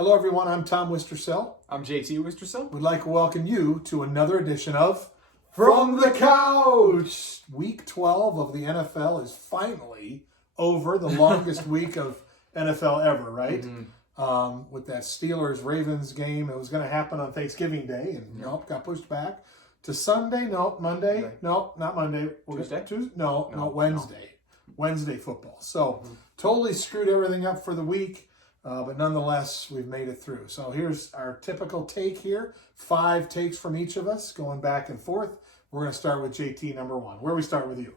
Hello, everyone. I'm Tom Wistrcill. I'm JT Wistrcill. We'd like to welcome you to another edition of From the Couch. Week 12 of the NFL is finally over. The longest week of NFL ever, right? Mm-hmm. With that Steelers-Ravens game. It was going to happen on Thanksgiving Day, and nope, got pushed back to Sunday. Nope, Monday. Okay. Nope, not Monday. Tuesday? No, Wednesday. Wednesday football. So totally screwed everything up for the week. But nonetheless, we've made it through. So here's our typical take here. 5 takes from each of us going back and forth. We're going to start with JT, number 1. Where we start with you?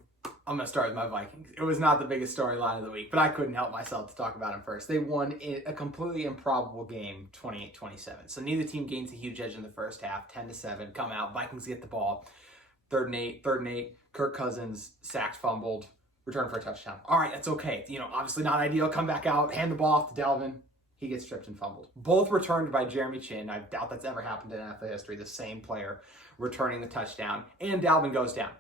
I'm going to start with my Vikings. It was not the biggest storyline of the week, but I couldn't help myself to talk about them first. They won a completely improbable game, 28-27. So neither team gains a huge edge in the first half, 10-7. Come out, Vikings get the ball. Third and eight. Kirk Cousins, sacked, fumbled. Return for a touchdown. All right, that's okay. Obviously not ideal. Come back out, hand the ball off to Dalvin. He gets stripped and fumbled. Both returned by Jeremy Chin. I doubt that's ever happened in NFL history. The same player returning the touchdown. And Dalvin goes down.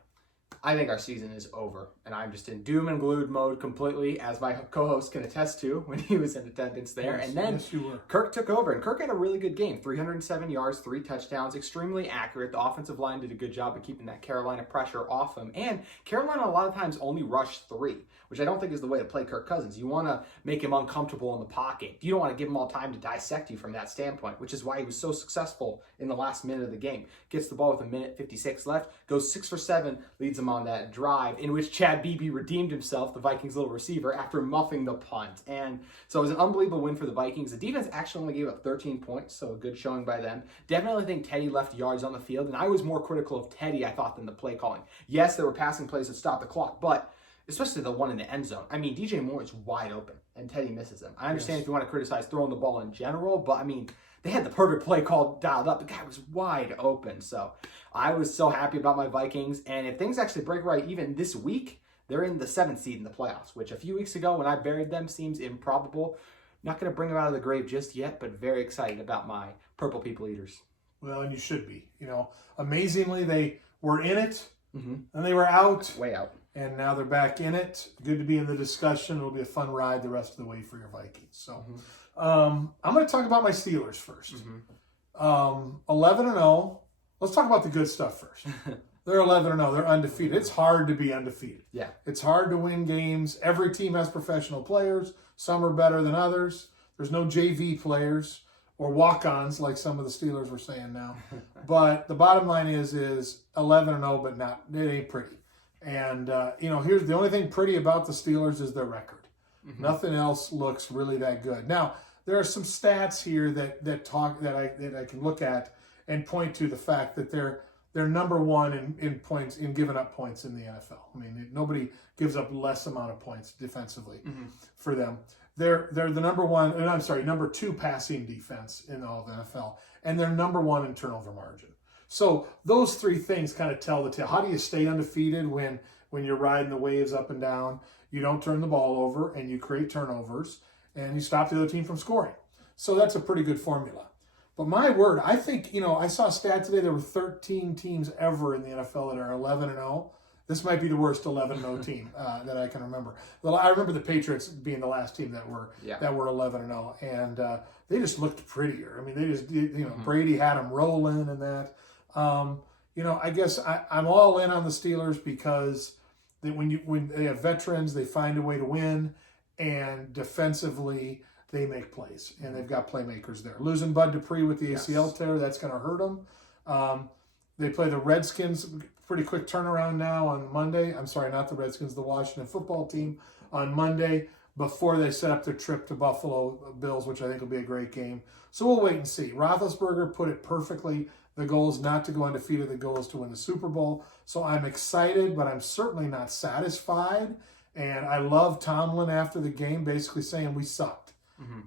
I think our season is over, and I'm just in doom and gloom mode completely, as my co-host can attest to when he was in attendance there. Yes, and then Kirk took over, and Kirk had a really good game. 307 yards, 3 touchdowns, extremely accurate. The offensive line did a good job of keeping that Carolina pressure off him. And Carolina a lot of times only rushed 3, which I don't think is the way to play Kirk Cousins. You want to make him uncomfortable in the pocket. You don't want to give him all time to dissect you from that standpoint, which is why he was so successful in the last minute of the game. Gets the ball with 1:56 left, goes 6 for 7, leads him on that drive in which Chad Beebe redeemed himself, the Vikings' little receiver, after muffing the punt. And so it was an unbelievable win for the Vikings. The defense actually only gave up 13 points, so a good showing by them. Definitely think Teddy left yards on the field, and I was more critical of Teddy, I thought, than the play calling. Yes, there were passing plays that stopped the clock, but especially the one in the end zone. I mean, DJ Moore is wide open, and Teddy misses him. I understand if you want to criticize throwing the ball in general, but I mean, they had the perfect play call dialed up. The guy was wide open. So I was so happy about my Vikings. And if things actually break right even this week, they're in the 7th seed in the playoffs, which a few weeks ago when I buried them seems improbable. Not going to bring them out of the grave just yet, but very excited about my Purple People Eaters. Well, and you should be. Amazingly, they were in it, and they were out. Way out. And now they're back in it. Good to be in the discussion. It'll be a fun ride the rest of the way for your Vikings. So I'm going to talk about my Steelers first. 11-0. Let's talk about the good stuff first. They're 11-0. They're undefeated. It's hard to be undefeated. Yeah. It's hard to win games. Every team has professional players. Some are better than others. There's no JV players or walk-ons like some of the Steelers were saying now. But the bottom line is 11-0, but it ain't pretty. And, here's the only thing pretty about the Steelers is their record. Nothing else looks really that good. Now, there are some stats here that I can look at and point to the fact that they're number 1 in points, in giving up points in the NFL. I mean, nobody gives up less amount of points defensively for them. They're the number 2 passing defense in all of the NFL, and they're number 1 in turnover margin. So those 3 things kind of tell the tale. How do you stay undefeated when you're riding the waves up and down? You don't turn the ball over, and you create turnovers, and you stop the other team from scoring. So that's a pretty good formula. But my word, I think, I saw a stat today, there were 13 teams ever in the NFL that are 11-0. This might be the worst 11-0 team that I can remember. Well, I remember the Patriots being the last team that were 11-0, and they just looked prettier. I mean, they just, Brady had them rolling and that. I guess I'm all in on the Steelers because when they have veterans, they find a way to win, and defensively they make plays, and they've got playmakers there. Losing Bud Dupree with the ACL tear, that's going to hurt them. They play the Redskins, pretty quick turnaround now on Monday. I'm sorry, not the Redskins, the Washington football team on Monday before they set up their trip to Buffalo Bills, which I think will be a great game. So we'll wait and see. Roethlisberger put it perfectly. The goal is not to go undefeated. The goal is to win the Super Bowl. So I'm excited, but I'm certainly not satisfied. And I love Tomlin after the game basically saying we sucked.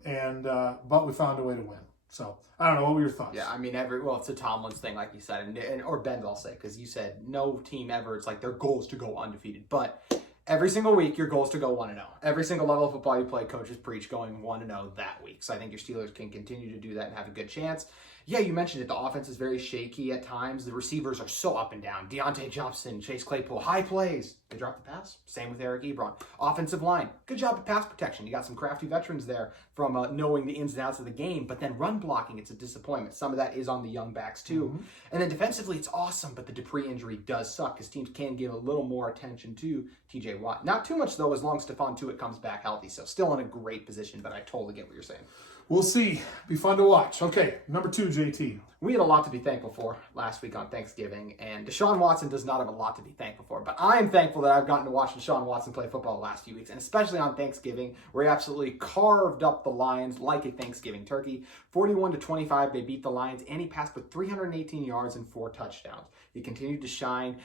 But we found a way to win. So I don't know. What were your thoughts? Yeah, I mean, it's a Tomlin's thing, like you said, or Ben's, I'll say, because you said no team ever. It's like their goal is to go undefeated. But Every single week, your goal is to go 1-0. Every single level of football you play, coaches preach going 1-0 that week. So I think your Steelers can continue to do that and have a good chance. Yeah, you mentioned it. The offense is very shaky at times. The receivers are so up and down. Deontay Johnson, Chase Claypool, high plays. They drop the pass. Same with Eric Ebron. Offensive line, good job at pass protection. You got some crafty veterans there from knowing the ins and outs of the game. But then run blocking, it's a disappointment. Some of that is on the young backs too. Mm-hmm. And then defensively, it's awesome. But the Dupree injury does suck because teams can give a little more attention to TJ Watt. Not too much, though, as long as Stephon Tuitt comes back healthy. So still in a great position, but I totally get what you're saying. We'll see. Be fun to watch. Okay, number 2, JT. We had a lot to be thankful for last week on Thanksgiving, and Deshaun Watson does not have a lot to be thankful for. But I am thankful that I've gotten to watch Deshaun Watson play football the last few weeks, and especially on Thanksgiving, where he absolutely carved up the Lions like a Thanksgiving turkey. 41-25, they beat the Lions, and he passed for 318 yards and 4 touchdowns. He continued to shine,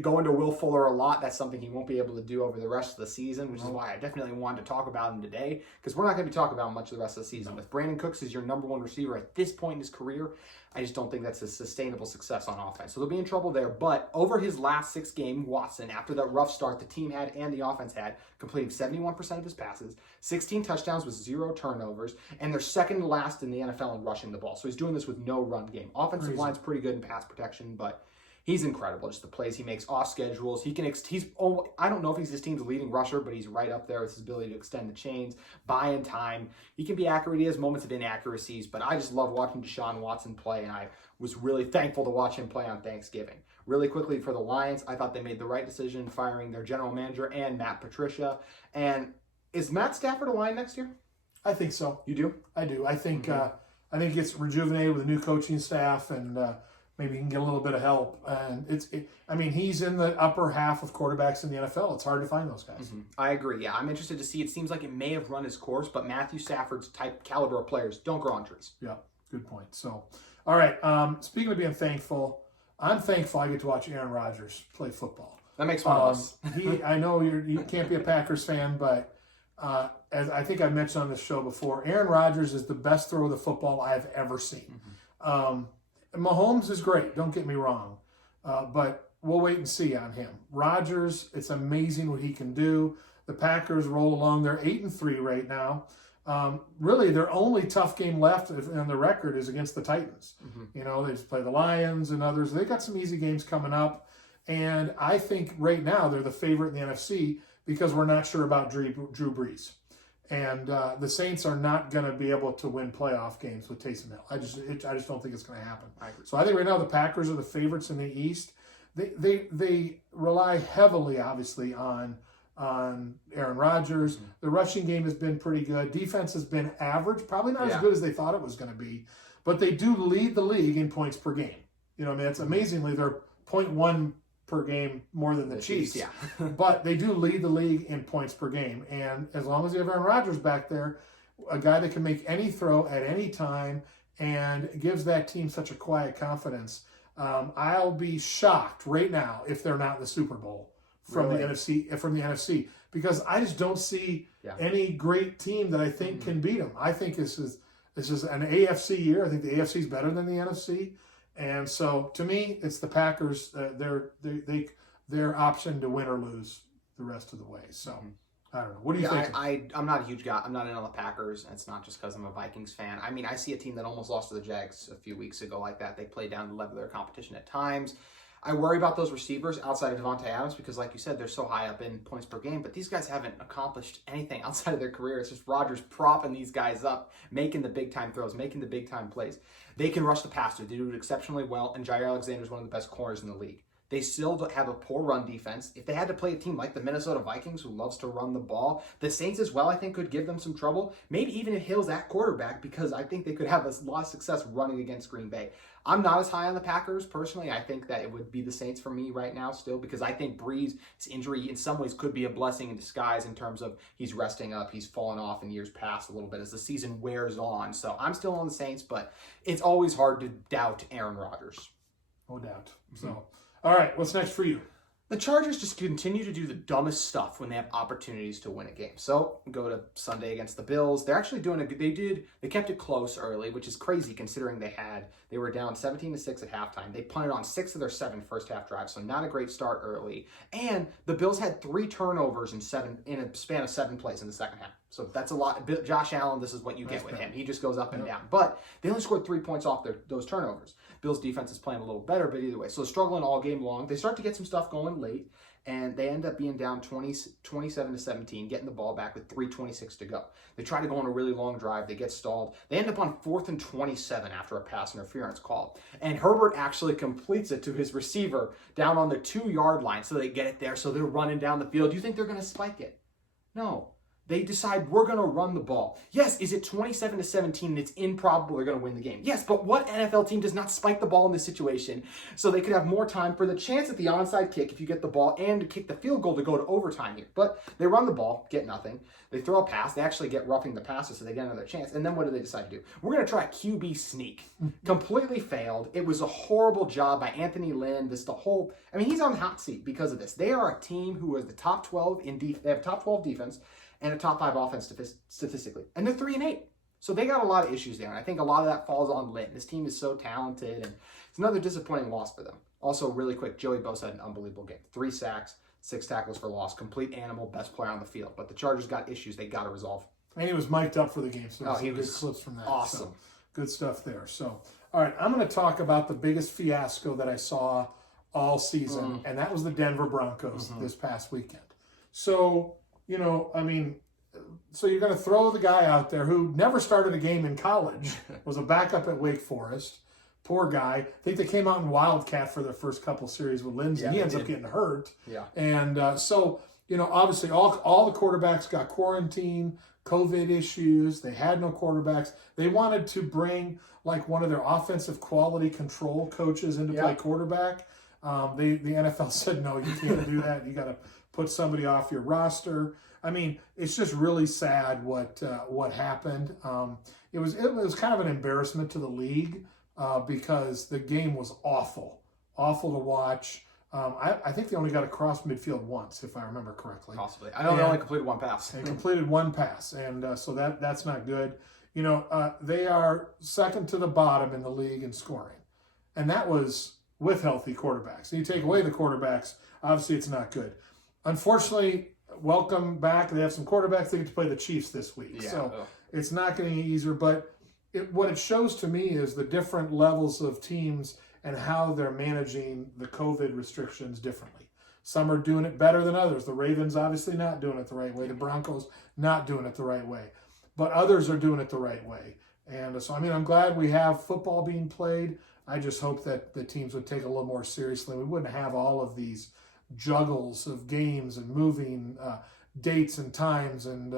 going to Will Fuller a lot. That's something he won't be able to do over the rest of the season, which is why I definitely wanted to talk about him today, because we're not going to be talking about him much of the rest of the season. With Brandon Cooks as your number 1 receiver at this point in his career, I just don't think that's a sustainable success on offense. So they'll be in trouble there. But over his last 6 games, Watson, after that rough start the team had and the offense had, completing 71% of his passes, 16 touchdowns with 0 turnovers, and they're second to last in the NFL in rushing the ball. So he's doing this with no run game. Offensive line's pretty good in pass protection, but he's incredible. Just the plays he makes off schedules. I don't know if he's his team's leading rusher, but he's right up there with his ability to extend the chains, buy in time. He can be accurate. He has moments of inaccuracies, but I just love watching Deshaun Watson play, and I was really thankful to watch him play on Thanksgiving. Really quickly for the Lions, I thought they made the right decision firing their general manager and Matt Patricia. And is Matt Stafford a Lion next year? I think so. You do? I do. I think I think it's rejuvenated with a new coaching staff, and maybe he can get a little bit of help. And he's in the upper half of quarterbacks in the NFL. It's hard to find those guys. Mm-hmm. I agree. Yeah, I'm interested to see. It seems like it may have run its course, but Matthew Stafford's type caliber of players don't grow on trees. Yeah, good point. So, all right. Speaking of being thankful, I'm thankful I get to watch Aaron Rodgers play football. That makes fun of us. I know you can't be a Packers fan, but as I think I've mentioned on this show before, Aaron Rodgers is the best thrower of the football I have ever seen. Mm-hmm. Mahomes is great, don't get me wrong, but we'll wait and see on him. Rodgers, it's amazing what he can do. The Packers roll along. They're 8-3 right now. Really, their only tough game left on the record is against the Titans. Mm-hmm. You know, they just play the Lions and others. They got some easy games coming up, and I think right now they're the favorite in the NFC because we're not sure about Drew Brees. And the Saints are not going to be able to win playoff games with Taysom Hill. I just don't think it's going to happen. So I think right now the Packers are the favorites in the East. They rely heavily, obviously, on Aaron Rodgers. Mm-hmm. The rushing game has been pretty good. Defense has been average, probably not as good as they thought it was going to be, but they do lead the league in points per game. You know, it's amazingly they're 0.1 per game more than the Chiefs. Yeah. But they do lead the league in points per game. And as long as you have Aaron Rodgers back there, a guy that can make any throw at any time and gives that team such a quiet confidence, I'll be shocked right now if they're not in the Super Bowl from the NFC, because I just don't see any great team that I think can beat them. I think this is an AFC year. I think the AFC is better than the NFC. And so, to me, it's the Packers. Their option to win or lose the rest of the way. So, I don't know. What do you think? I'm not a huge guy. I'm not in on the Packers, and it's not just because I'm a Vikings fan. I mean, I see a team that almost lost to the Jags a few weeks ago like that. They play down the level of their competition at times. I worry about those receivers outside of Devontae Adams because, like you said, they're so high up in points per game. But these guys haven't accomplished anything outside of their career. It's just Rodgers propping these guys up, making the big-time throws, making the big-time plays. They can rush the passer. They do it exceptionally well, and Jair Alexander is one of the best corners in the league. They still have a poor run defense. If they had to play a team like the Minnesota Vikings, who loves to run the ball, the Saints as well, I think, could give them some trouble. Maybe even if Hill's at quarterback, because I think they could have a lot of success running against Green Bay. I'm not as high on the Packers, personally. I think that it would be the Saints for me right now still, because I think Brees' injury in some ways could be a blessing in disguise in terms of he's resting up, he's fallen off in years past a little bit as the season wears on. So I'm still on the Saints, but it's always hard to doubt Aaron Rodgers. No doubt. So, all right, what's next for you? The Chargers just continue to do the dumbest stuff when they have opportunities to win a game. So go to Sunday against the Bills. They're actually doing they kept it close early, which is crazy considering they were down 17-6 at halftime. They punted on 6 of their 7 first half drives, so not a great start early. And the Bills had 3 turnovers in a span of 7 plays in the second half. So that's a lot. Josh Allen, this is what you get with him. He just goes up and down. But they only scored 3 points off those turnovers. Bills defense is playing a little better, but either way. So struggling all game long. They start to get some stuff going late, and they end up being down 27-17, getting the ball back with 3:26 to go. They try to go on a really long drive. They get stalled. They end up on 4th and 27 after a pass interference call. And Herbert actually completes it to his receiver down on the 2-yard line, so they get it there. So they're running down the field. Do you think they're going to spike it? No. They decide we're going to run the ball. Yes, is it 27-17 and it's improbable they're going to win the game? Yes, but what NFL team does not spike the ball in this situation so they could have more time for the chance at the onside kick if you get the ball and to kick the field goal to go to overtime here? But they run the ball, get nothing. They throw a pass. They actually get roughing the passer so they get another chance. And then what do they decide to do? We're going to try a QB sneak. Completely failed. It was a horrible job by Anthony Lynn. He's on the hot seat because of this. They are a team who is the top 12 they have top 12 defense and a top 5 offense statistically. And they're 3-8. So they got a lot of issues there. And I think a lot of that falls on Lynn. This team is so talented, and it's another disappointing loss for them. Also, really quick, Joey Bosa had an unbelievable game. 3 sacks, 6 tackles for loss, complete animal, best player on the field. But the Chargers got issues they got to resolve. And he was mic'd up for the game, so he was good clips from that. Awesome. So, good stuff there. So, all right, I'm going to talk about the biggest fiasco that I saw all season, and that was the Denver Broncos this past weekend. So, so you're going to throw the guy out there who never started a game in college, was a backup at Wake Forest. Poor guy. I think they came out in Wildcat for their first couple series with Lindsey. Yeah, he ends up getting hurt. Yeah. And so, obviously all the quarterbacks got quarantined, COVID issues. They had no quarterbacks. They wanted to bring like one of their offensive quality control coaches in to play quarterback. The NFL said, no, you can't do that. You got to put somebody off your roster. I mean, it's just really sad what happened. It was kind of an embarrassment to the league because the game was awful to watch. I think they only got across midfield once, if I remember correctly. Possibly. I know they only completed 1 pass. They completed 1 pass, and so that's not good. They are second to the bottom in the league in scoring, and that was with healthy quarterbacks. And you take away the quarterbacks, obviously it's not good. Unfortunately, welcome back. They have some quarterbacks. They get to play the Chiefs this week. Yeah. So it's not going to get easier. But what it shows to me is the different levels of teams and how they're managing the COVID restrictions differently. Some are doing it better than others. The Ravens obviously not doing it the right way. The Broncos not doing it the right way. But others are doing it the right way. And so, I'm glad we have football being played. I just hope that the teams would take it a little more seriously. We wouldn't have all of these juggles of games and moving dates and times and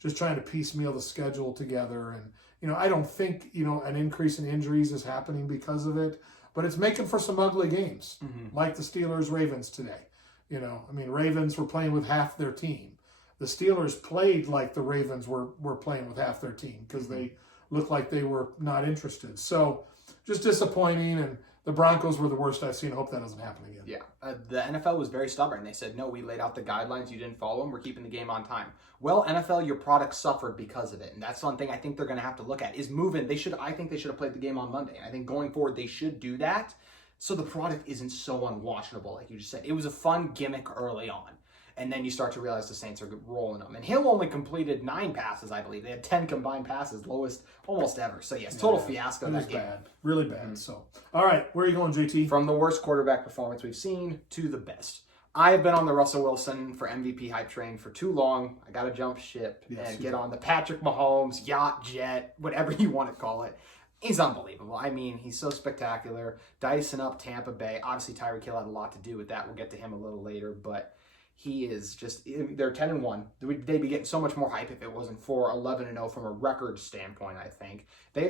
just trying to piecemeal the schedule together. And, I don't think, an increase in injuries is happening because of it, but it's making for some ugly games, like the Steelers-Ravens today. Ravens were playing with half their team. The Steelers played like the Ravens were playing with half their team because they looked like they were not interested. So just disappointing, and the Broncos were the worst I've seen. I hope that doesn't happen again. Yeah, the NFL was very stubborn. They said, no, we laid out the guidelines. You didn't follow them. We're keeping the game on time. Well, NFL, your product suffered because of it. And that's one thing I think they're going to have to look at is moving. I think they should have played the game on Monday. I think going forward, they should do that so the product isn't so unwatchable, like you just said. It was a fun gimmick early on. And then you start to realize the Saints are rolling them. And Hill only completed 9 passes, I believe. They had 10 combined passes, lowest almost ever. So, yes, total fiasco that game. Bad. Really bad. So, all right, where are you going, JT? From the worst quarterback performance we've seen to the best. I have been on the Russell Wilson for MVP hype train for too long. I got to jump ship and get on the Patrick Mahomes, yacht, jet, whatever you want to call it. He's unbelievable. He's so spectacular. Dicing up Tampa Bay. Obviously, Tyreek Hill had a lot to do with that. We'll get to him a little later, but he is just, they're 10-1. They'd be getting so much more hype if it wasn't for 11-0 from a record standpoint, I think.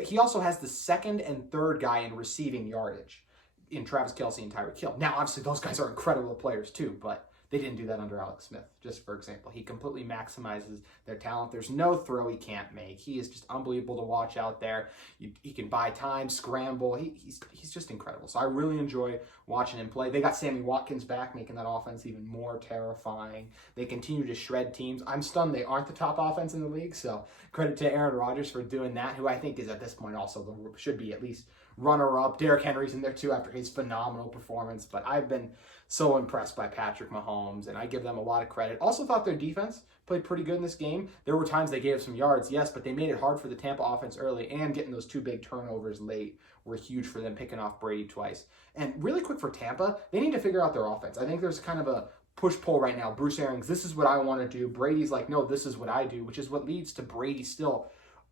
He also has the second and third guy in receiving yardage in Travis Kelce and Tyreek Hill. Now, obviously, those guys are incredible players too, but They didn't do that under Alex Smith, just for example. He completely maximizes their talent. There's no throw he can't make. He is just unbelievable to watch out there. He can buy time, scramble. He's just incredible. So I really enjoy watching him play. They got Sammy Watkins back, making that offense even more terrifying. They continue to shred teams. I'm stunned they aren't the top offense in the league, so credit to Aaron Rodgers for doing that, who I think is at this point also should be at least runner-up. Derrick Henry's in there too after his phenomenal performance, but I've been so impressed by Patrick Mahomes, and I give them a lot of credit. Also thought their defense played pretty good in this game. There were times they gave some yards, yes, but they made it hard for the Tampa offense early, and getting those 2 big turnovers late were huge for them, picking off Brady twice. And really quick for Tampa, they need to figure out their offense. I think there's kind of a push-pull right now. Bruce Arians, this is what I want to do. Brady's like, no, this is what I do, which is what leads to Brady still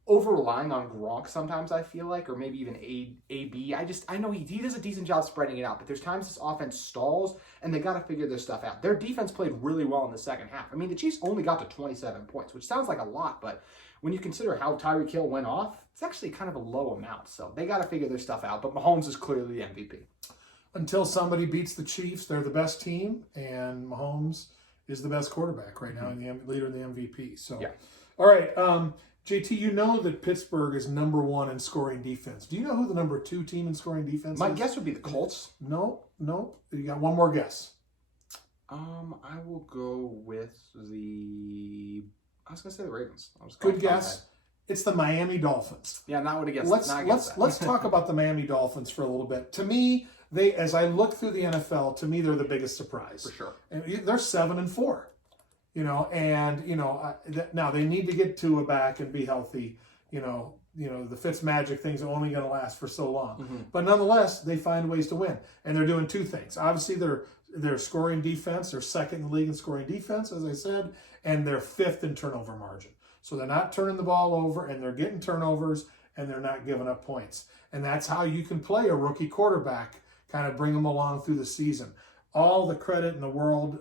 over-relying on Gronk sometimes, I feel like, or maybe even AB. I know he does a decent job spreading it out, but there's times this offense stalls, and they got to figure their stuff out. Their defense played really well in the second half. I mean, the Chiefs only got to 27 points, which sounds like a lot, but when you consider how Tyreek Hill went off, it's actually kind of a low amount. So they got to figure their stuff out, but Mahomes is clearly the MVP. Until somebody beats the Chiefs, they're the best team, and Mahomes is the best quarterback right now, and the leader in the MVP. So, yeah. All right, JT, you know that Pittsburgh is number 1 in scoring defense. Do you know who the number 2 team in scoring defense is? My guess would be the Colts. No. You got one more guess. I will go with I was going to say the Ravens. Good guess. It's the Miami Dolphins. Yeah, not what I guessed. Let's talk about the Miami Dolphins for a little bit. To me, as I look through the NFL, to me they're the biggest surprise. For sure. And they're 7-4. Now they need to get Tua back and be healthy. The Fitzmagic thing's only going to last for so long. Mm-hmm. But nonetheless, they find ways to win, and they're doing 2 things. Obviously, they're scoring defense. They're 2nd in the league in scoring defense, as I said, and they're 5th in turnover margin. So they're not turning the ball over, and they're getting turnovers, and they're not giving up points. And that's how you can play a rookie quarterback, kind of bring them along through the season. All the credit in the world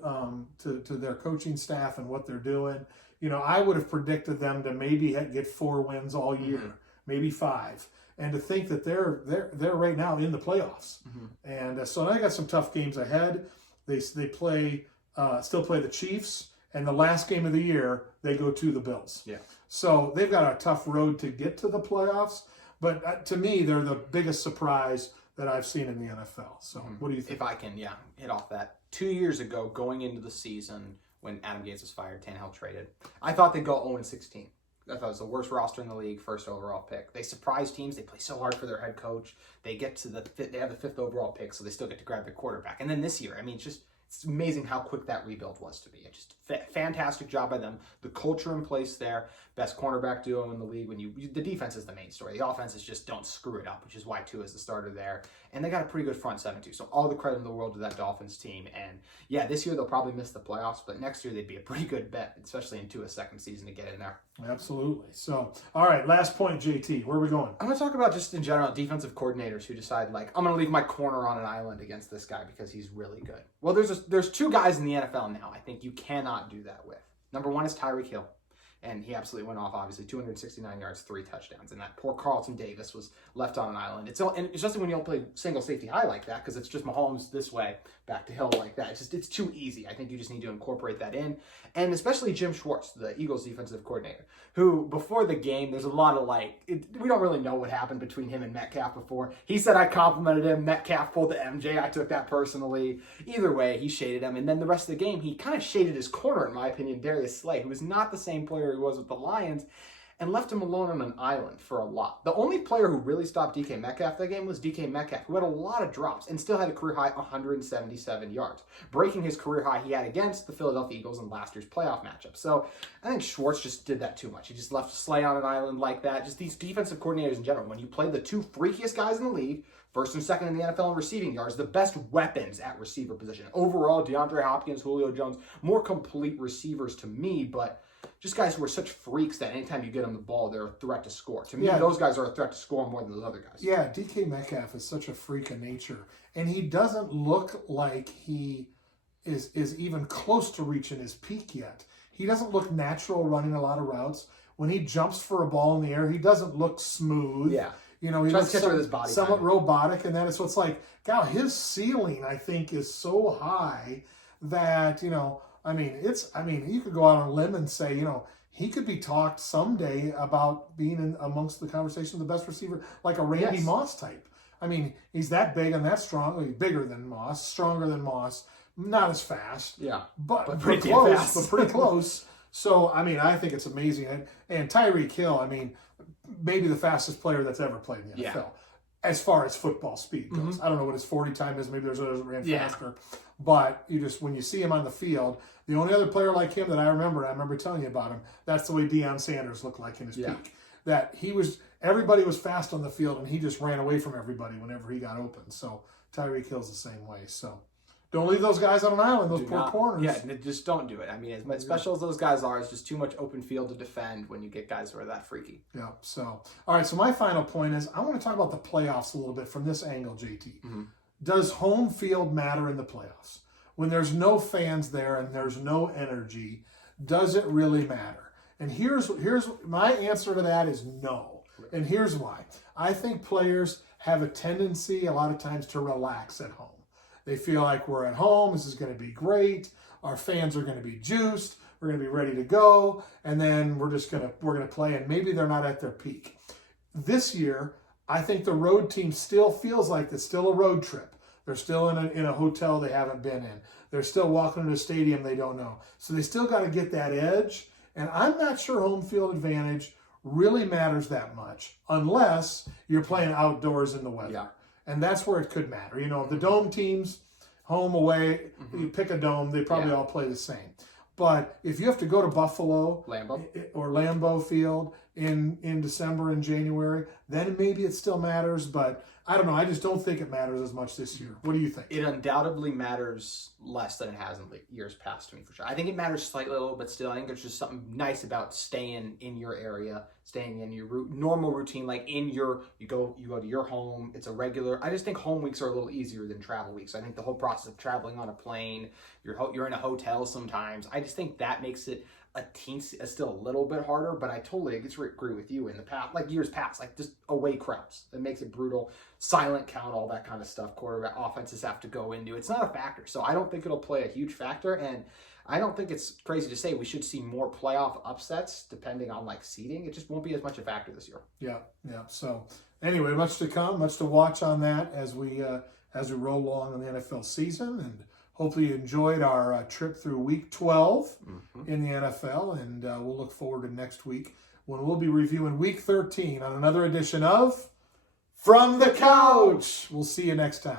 to their coaching staff and what they're doing. I would have predicted them to maybe get 4 wins all year, maybe 5, and to think that they're right now in the playoffs. And so they got some tough games ahead. They still play the Chiefs, and the last game of the year they go to the Bills. Yeah. So they've got a tough road to get to the playoffs. But to me, they're the biggest surprise that I've seen in the NFL. So what do you think? If I can, hit off that. 2 years ago, going into the season, when Adam Gase was fired, Tannehill traded, I thought they'd go 0-16. I thought it was the worst roster in the league, 1st overall pick. They surprise teams. They play so hard for their head coach. They get to they have the 5th overall pick, so they still get to grab their quarterback. And then this year, I mean, it's amazing how quick that rebuild was to be. Just fantastic job by them. The culture in place there, best cornerback duo in the league. The defense is the main story. The offense is just don't screw it up, which is why Tua is the starter there. And they got a pretty good front 7 too. So all the credit in the world to that Dolphins team. And yeah, this year they'll probably miss the playoffs, but next year they'd be a pretty good bet, especially in Tua's 2nd season to get in there. Absolutely. So, all right, last point, JT. Where are we going? I'm going to talk about just in general defensive coordinators who decide, I'm going to leave my corner on an island against this guy because he's really good. Well, there's 2 guys in the NFL now I think you cannot do that with. Number 1 is Tyreek Hill. And he absolutely went off, obviously, 269 yards, 3 touchdowns. And that poor Carlton Davis was left on an island. And it's just when you don't play single safety high like that, because it's just Mahomes this way, back to Hill like that. It's too easy. I think you just need to incorporate that in. And especially Jim Schwartz, the Eagles defensive coordinator, who before the game, there's a lot of we don't really know what happened between him and Metcalf before. He said I complimented him. Metcalf pulled the MJ. I took that personally. Either way, he shaded him. And then the rest of the game, he kind of shaded his corner, in my opinion, Darius Slay, who was not the same player he was with the Lions, and left him alone on an island for a lot. The only player who really stopped DK Metcalf that game was DK Metcalf, who had a lot of drops and still had a career high 177 yards, breaking his career high he had against the Philadelphia Eagles in last year's playoff matchup. So I think Schwartz just did that too much. He just left Slay on an island like that. Just these defensive coordinators in general, when you play the 2 freakiest guys in the league, 1st and 2nd in the NFL in receiving yards, the best weapons at receiver position. Overall, DeAndre Hopkins, Julio Jones, more complete receivers to me, but just guys who are such freaks that anytime you get them the ball, they're a threat to score. To me, those guys are a threat to score more than those other guys. Yeah, DK Metcalf is such a freak of nature, and he doesn't look like he is even close to reaching his peak yet. He doesn't look natural running a lot of routes. When he jumps for a ball in the air, he doesn't look smooth. Yeah. He tries looks to catch with his body somewhat robotic, and that is what's God, his ceiling, I think, is so high that, you could go out on a limb and say, he could be talked someday about being amongst the conversation of the best receiver, like a Randy Yes. Moss type. I mean, he's that big and that strong. He's bigger than Moss, stronger than Moss, not as fast. Yeah. But pretty close. fast. But pretty close. So, I think it's amazing. And Tyreek Hill, maybe the fastest player that's ever played in the NFL. Yeah. As far as football speed goes. I don't know what his 40 time is. Maybe there's others that ran Yeah. faster. But when you see him on the field, the only other player like him that I remember telling you about him, that's the way Deion Sanders looked like in his peak. That everybody was fast on the field and he just ran away from everybody whenever he got open. So Tyreek Hill's the same way. So don't leave those guys on an island, those poor corners. Yeah, just don't do it. As much special as those guys are, it's just too much open field to defend when you get guys who are that freaky. Yeah. So, all right. So my final point is I want to talk about the playoffs a little bit from this angle, JT. Does home field matter in the playoffs? When there's no fans there and there's no energy, does it really matter? And here's my answer to that is no. And here's why. I think players have a tendency a lot of times to relax at home. They feel like we're at home. This is going to be great. Our fans are going to be juiced. We're going to be ready to go. And then we're going to play. And maybe they're not at their peak. This year, I think the road team still feels like it's still a road trip. They're still in a hotel they haven't been in. They're still walking into a stadium they don't know. So they still got to get that edge. And I'm not sure home field advantage really matters that much unless you're playing outdoors in the weather. Yeah. And that's where it could matter. The dome teams, home, away, you pick a dome, they probably all play the same. But if you have to go to Buffalo or Lambeau Field in December and January, then maybe it still matters. But I don't know. I just don't think it matters as much this year. What do you think? It undoubtedly matters less than it has in years past to me, for sure. I think it matters slightly a little, but still, I think there's just something nice about staying in your area, staying in your normal routine, like you go to your home. It's a regular. I just think home weeks are a little easier than travel weeks. I think the whole process of traveling on a plane, you're in a hotel sometimes. I just think that makes it still a little bit harder, but I totally agree with you in the past, like years past, like just away crowds. It makes it brutal. Silent count, all that kind of stuff. Quarterback offenses have to go into. It's not a factor. So I don't think it'll play a huge factor. And I don't think it's crazy to say we should see more playoff upsets depending on seeding. It just won't be as much a factor this year. Yeah. So anyway, much to come, much to watch on that as we roll along in the NFL season, and hopefully you enjoyed our trip through Week 12 in the NFL, and we'll look forward to next week when we'll be reviewing Week 13 on another edition of From the Couch. We'll see you next time.